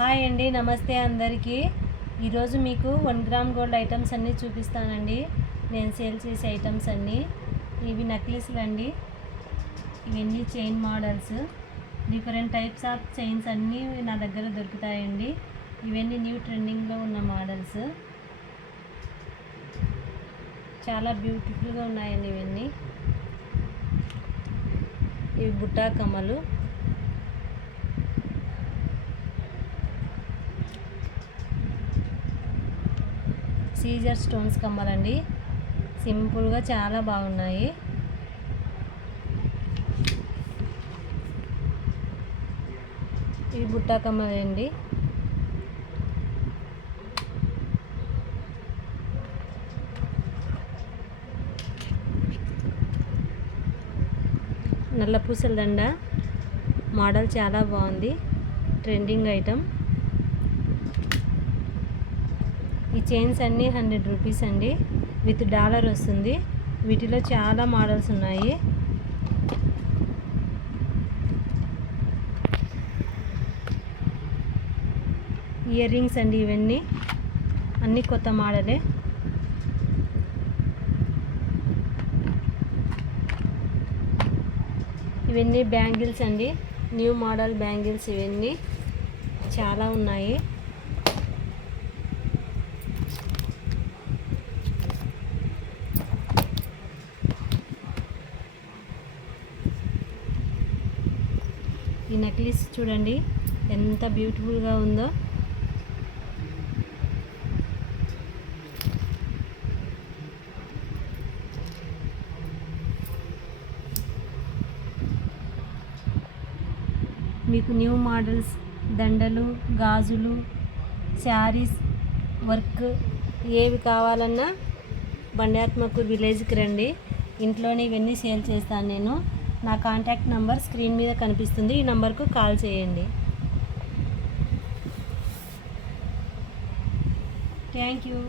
Hi అండి, నమస్తే అందరికీ. ఈరోజు మీకు 1 గ్రామ్ గోల్డ్ ఐటమ్స్ అన్నీ చూపిస్తానండి. నేను సేల్ చేసే ఐటమ్స్ అన్నీ. ఇవి నెక్లెస్లు అండి. ఇవన్నీ chain models, different types of chains అన్నీ నా దగ్గర దొరుకుతాయండి. ఇవన్నీ న్యూ ట్రెండింగ్లో ఉన్న మోడల్స్, చాలా బ్యూటిఫుల్గా ఉన్నాయండి. ఇవన్నీ ఇవి బుట్టా కమ్మలు, సీజర్ స్టోన్స్ కమ్మలండి. సింపుల్గా చాలా బాగున్నాయి. ఇవి బుట్టా కమ్మలండి. నల్ల పూసల దండ మోడల్ చాలా బాగుంది, ట్రెండింగ్ ఐటమ్. ఈ చైన్స్ అన్నీ 100 రూపీస్ అండి, విత్ డాలర్ వస్తుంది. వీటిలో చాలా మోడల్స్ ఉన్నాయి. ఇయర్ రింగ్స్ అండి, ఇవన్నీ అన్నీ కొత్త మోడలే. ఇవన్నీ బ్యాంగిల్స్ అండి, న్యూ మోడల్ బ్యాంగిల్స్. ఇవన్నీ చాలా ఉన్నాయి. ఈ నెక్లెస్ చూడండి ఎంత బ్యూటిఫుల్గా ఉందో. మీకు న్యూ మోడల్స్ దండలు, గాజులు, శారీస్, వర్క్ ఏవి కావాలన్నా బండాత్మకూర్ విలేజ్కి రండి. ఇంట్లోనే ఇవన్నీ సేల్ చేస్తాను నేను. నా కాంటాక్ట్ నెంబర్ స్క్రీన్ మీద కనిపిస్తుంది. ఈ నెంబర్కు కాల్ చేయండి. Thank you.